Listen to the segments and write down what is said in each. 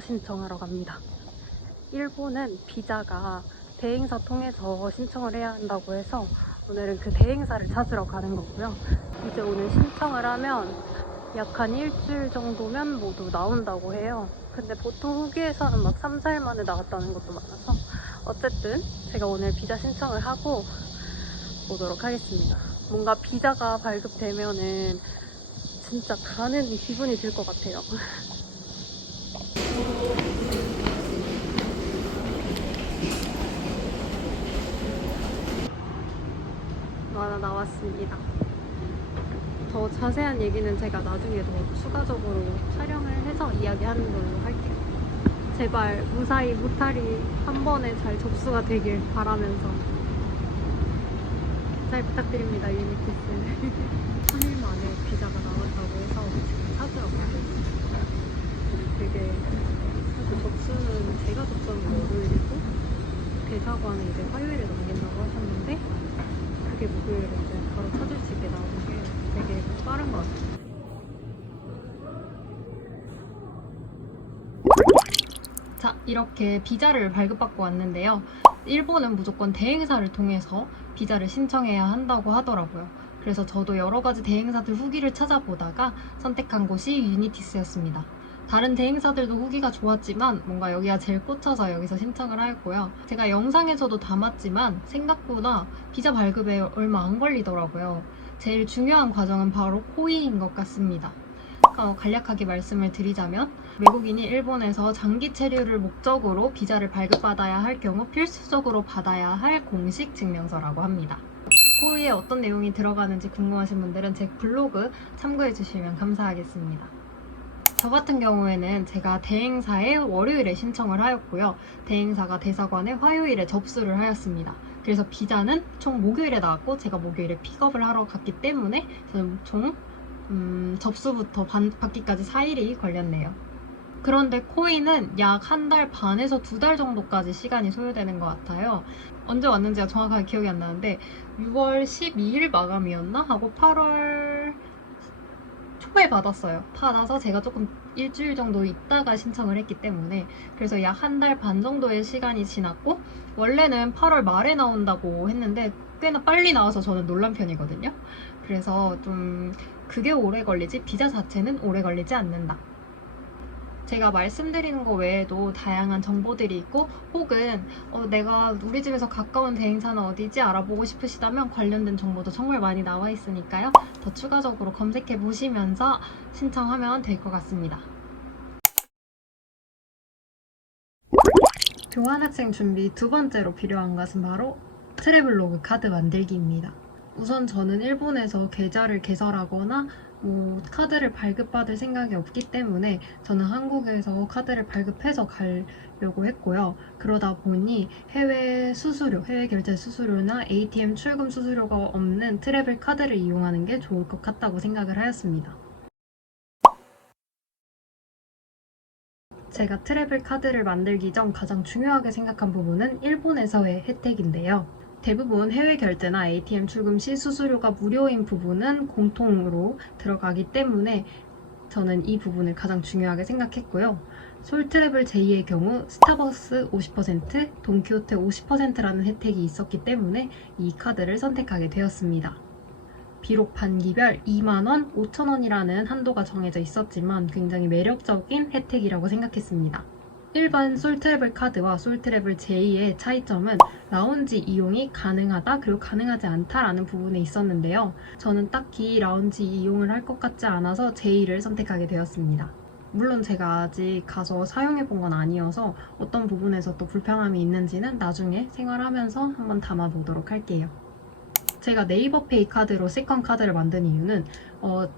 비자 신청하러 갑니다. 일본은 비자가 대행사 통해서 신청을 해야 한다고 해서 오늘은 그 대행사를 찾으러 가는 거고요. 이제 오늘 신청을 하면 약 한 일주일 정도면 모두 나온다고 해요. 근데 보통 후기에서는 막 3, 4일 만에 나왔다는 것도 많아서 어쨌든 제가 오늘 비자 신청을 하고 오도록 하겠습니다. 뭔가 비자가 발급되면은 진짜 가는 기분이 들 것 같아요. 하나 나왔습니다. 더 자세한 얘기는 제가 나중에 더 추가적으로 촬영을 해서 이야기하는 걸로 할게요. 제발 무사히 무탈이 한 번에 잘 접수가 되길 바라면서 잘 부탁드립니다, 유니티스. 3일 만에 비자가 나왔다고 해서 지금 찾으러 가고 있습니다. 되게 사실 접수는 제가 접수한 건 월요일이고 대사관에 이제 화요일에 넘긴다고 하셨는데 그게 목요일에 이제 바로 찾을 수 있게 나오는 게 되게 빠른 것 같아요. 자, 이렇게 비자를 발급받고 왔는데요. 일본은 무조건 대행사를 통해서 비자를 신청해야 한다고 하더라고요. 그래서 저도 여러 가지 대행사들 후기를 찾아보다가 선택한 곳이 유니티스였습니다. 다른 대행사들도 후기가 좋았지만 뭔가 여기가 제일 꽂혀서 여기서 신청을 하였고요. 제가 영상에서도 담았지만 생각보다 비자 발급에 얼마 안 걸리더라고요. 제일 중요한 과정은 바로 코이인 것 같습니다. 간략하게 말씀을 드리자면 외국인이 일본에서 장기 체류를 목적으로 비자를 발급받아야 할 경우 필수적으로 받아야 할 공식 증명서라고 합니다. 코이에 어떤 내용이 들어가는지 궁금하신 분들은 제 블로그 참고해 주시면 감사하겠습니다. 저 같은 경우에는 제가 대행사에 월요일에 신청을 하였고요. 대행사가 대사관에 화요일에 접수를 하였습니다. 그래서 비자는 총 목요일에 나왔고 제가 목요일에 픽업을 하러 갔기 때문에 저는 총 접수부터 받기까지 4일이 걸렸네요. 그런데 코이는 약 한 달 반에서 2달 정도까지 시간이 소요되는 것 같아요. 언제 왔는지가 정확하게 기억이 안 나는데 6월 12일 마감이었나? 하고 8월 초에 받았어요. 받아서 제가 조금 일주일 정도 있다가 신청을 했기 때문에 그래서 약 한 달 반 정도의 시간이 지났고 원래는 8월 말에 나온다고 했는데 꽤나 빨리 나와서 저는 놀란 편이거든요. 그래서 좀 그게 오래 걸리지 비자 자체는 오래 걸리지 않는다. 제가 말씀드리는 거 외에도 다양한 정보들이 있고 혹은 내가 우리 집에서 가까운 대행사는 어디지 알아보고 싶으시다면 관련된 정보도 정말 많이 나와 있으니까요. 더 추가적으로 검색해 보시면서 신청하면 될 것 같습니다. 교환학생 준비 두 번째로 필요한 것은 바로 트래블로그 카드 만들기입니다. 우선 저는 일본에서 계좌를 개설하거나 카드를 발급받을 생각이 없기 때문에 저는 한국에서 카드를 발급해서 가려고 했고요. 그러다 보니 해외 수수료, 해외 결제 수수료나 ATM 출금 수수료가 없는 트래블 카드를 이용하는 게 좋을 것 같다고 생각을 하였습니다. 제가 트래블 카드를 만들기 전 가장 중요하게 생각한 부분은 일본에서의 혜택인데요. 대부분 해외 결제나 ATM 출금 시 수수료가 무료인 부분은 공통으로 들어가기 때문에 저는 이 부분을 가장 중요하게 생각했고요. 솔트래블 J의 경우 스타벅스 50%, 돈키호테 50%라는 혜택이 있었기 때문에 이 카드를 선택하게 되었습니다. 비록 반기별 2만원, 5천원이라는 한도가 정해져 있었지만 굉장히 매력적인 혜택이라고 생각했습니다. 일반 솔트래블 카드와 솔트래블 J의 차이점은 라운지 이용이 가능하다 그리고 가능하지 않다라는 부분에 있었는데요. 저는 딱히 라운지 이용을 할 것 같지 않아서 J를 선택하게 되었습니다. 물론 제가 아직 가서 사용해본 건 아니어서 어떤 부분에서 또 불편함이 있는지는 나중에 생활하면서 한번 담아보도록 할게요. 제가 네이버페이 카드로 세컨 카드를 만든 이유는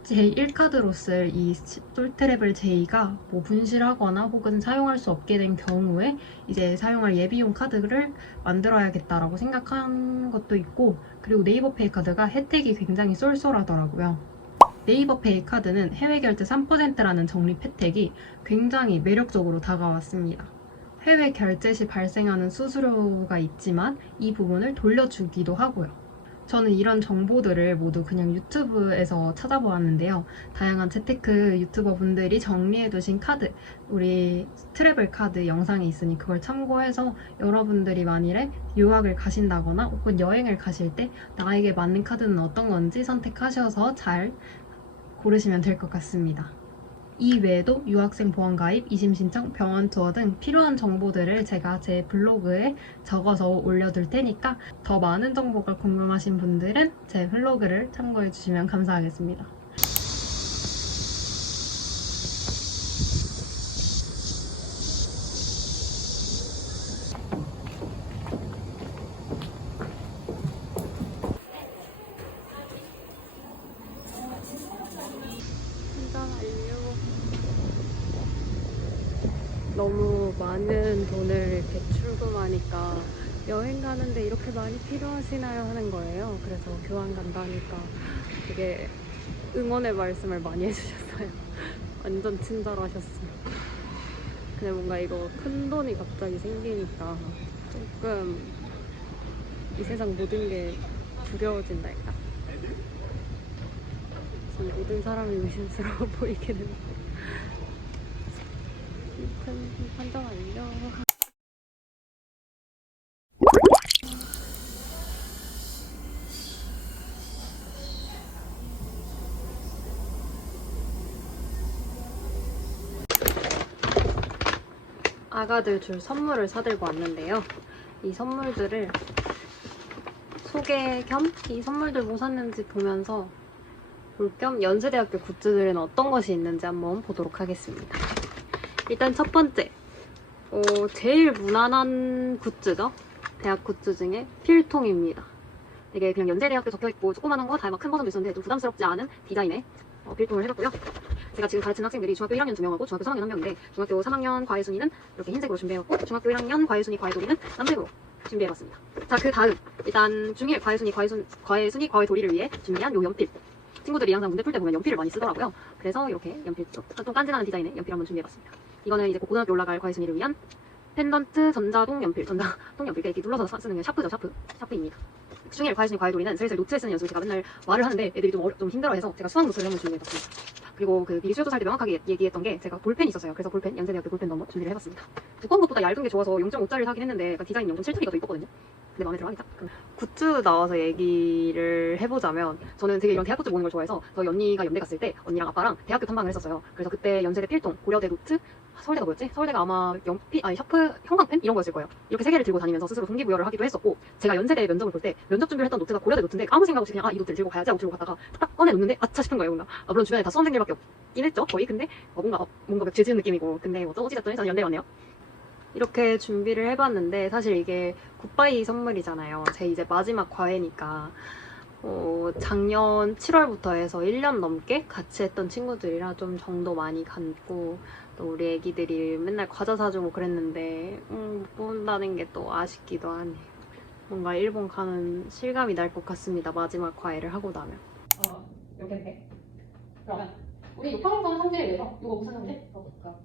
제1카드로 쓸 이 솔트래블 J가 분실하거나 혹은 사용할 수 없게 된 경우에 이제 사용할 예비용 카드를 만들어야겠다라고 생각한 것도 있고 그리고 네이버페이 카드가 혜택이 굉장히 쏠쏠하더라고요. 네이버페이 카드는 해외 결제 3%라는 적립 혜택이 굉장히 매력적으로 다가왔습니다. 해외 결제 시 발생하는 수수료가 있지만 이 부분을 돌려주기도 하고요. 저는 이런 정보들을 모두 그냥 유튜브에서 찾아보았는데요. 다양한 재테크 유튜버 분들이 정리해두신 카드, 우리 트래블 카드 영상이 있으니 그걸 참고해서 여러분들이 만일에 유학을 가신다거나 혹은 여행을 가실 때 나에게 맞는 카드는 어떤 건지 선택하셔서 잘 고르시면 될 것 같습니다. 이 외에도 유학생 보험 가입, 이심 신청, 병원 투어 등 필요한 정보들을 제가 제 블로그에 적어서 올려둘 테니까 더 많은 정보가 궁금하신 분들은 제 블로그를 참고해 주시면 감사하겠습니다. 너무 많은 돈을 대출금하니까 여행 가는데 이렇게 많이 필요하시나요? 하는 거예요. 그래서 교환 간다니까 되게 응원의 말씀을 많이 해주셨어요. 완전 친절하셨어요. 근데 뭔가 이거 큰 돈이 갑자기 생기니까 조금 이 세상 모든 게 두려워진달까? 전 모든 사람이 의심스러워 보이게 되는 아무튼 판정 완료. 아가들 줄 선물을 사들고 왔는데요. 이 선물들을 소개 겸 이 선물들 뭐 샀는지 보면서 볼 겸 연세대학교 굿즈들은 어떤 것이 있는지 한번 보도록 하겠습니다. 일단 첫 번째, 제일 무난한 굿즈죠. 대학 굿즈 중에 필통입니다. 이게 그냥 연세대학교 적혀있고 조그만한 거 다 막 큰 버전도 있었는데 좀 부담스럽지 않은 디자인의 필통을 해봤고요. 제가 지금 가르치는 학생들이 중학교 1학년 2명하고 중학교 3학년 1명인데 중학교 3학년 과외 순위는 이렇게 흰색으로 준비해왔고 중학교 1학년 과외 순위 과외 도리는 남색으로 준비해봤습니다. 자, 그 다음 일단 중1 과외 순위 과외 도리를 위해 준비한 요 연필. 친구들이 항상 문제 풀 때 보면 연필을 많이 쓰더라고요. 그래서 이렇게 연필 좀 깐진한 디자인의 연필 한번 준비해봤습니다. 이거는 이제 고등학교 올라갈 과외 순위를 위한 펜던트 전자동 연필, 전자동 연필 이렇게 눌러서 쓰는 게 샤프입니다. 중1 과외 순위 과외 도리는 슬슬 노트에 쓰는 연습을 제가 맨날 말을 하는데 애들이 좀 힘들어해서 제가 수학 노트를 한번 준비해봤습니다. 그리고 그 미리 수요조사 할 때 명확하게 얘기했던 게 제가 볼펜이 있었어요. 그래서 볼펜, 연세대학교 볼펜도 한번 준비를 해봤습니다. 두꺼운 것보다 얇은 게 좋아서 0.5짜리를 사긴 했는데 약간 디자인이 0.7짜리가 더 이뻤거든요. 근데 마음에 들어 하겠다. 굿즈 나와서 얘기를 해보자면 저는 되게 이런 대학 굿즈 모으는 걸 좋아해서 저희 언니가 연대 갔을 때 언니랑 아빠랑 대학교 탐방을 했었어요. 그래서 그때 연세대 필통, 고려대 노트, 서울대가 뭐였지? 서울대가 아마 샤프, 형광펜 이런 거였을 거예요. 이렇게 세 개를 들고 다니면서 스스로 동기부여를 하기도 했었고 제가 연세대 면접을 볼 때 면접 준비를 했던 노트가 고려대 노트인데 아무 생각 없이 그냥 이 노트를 들고 가야지 하고 들고 갔다가 딱 꺼내 놓는데 아차 싶은 거예요. 뭔가 물론 주변에 다 수험생들밖에 없긴 했죠 거의. 근데 뭔가 죄지은 느낌이고 근데 뭐 어찌됐든 저는 연대 왔네요. 이렇게 준비를 해봤는데 사실 이게 굿바이 선물이잖아요. 제 이제 마지막 과외니까 작년 7월부터 해서 1년 넘게 같이 했던 친구들이라 좀 정도 많이 갔고 또 우리 애기들이 맨날 과자 사주고 그랬는데 못 본다는 게 또 아쉽기도 하네요. 뭔가 일본 가는 실감이 날 것 같습니다. 마지막 과외를 하고 나면. 이렇게 그러면 우리 육파성성 성질에 대해서 이거 무슨 성질?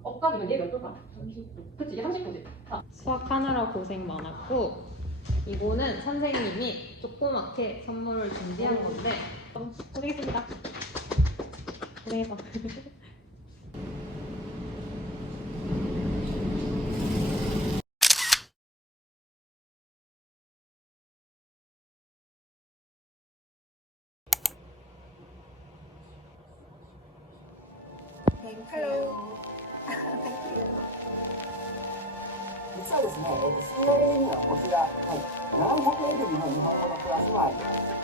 억각이면 얘 몇 돌까? 39. 그치, 이게 39지. 수학하느라 고생 많았고 이거는 선생님이 조그맣게 선물을 준비한 건데 고생했습니다. 고생했어. Hello. Thank you. 実はですね、水泳にはこちら、700円分の日本語のクラスもあります。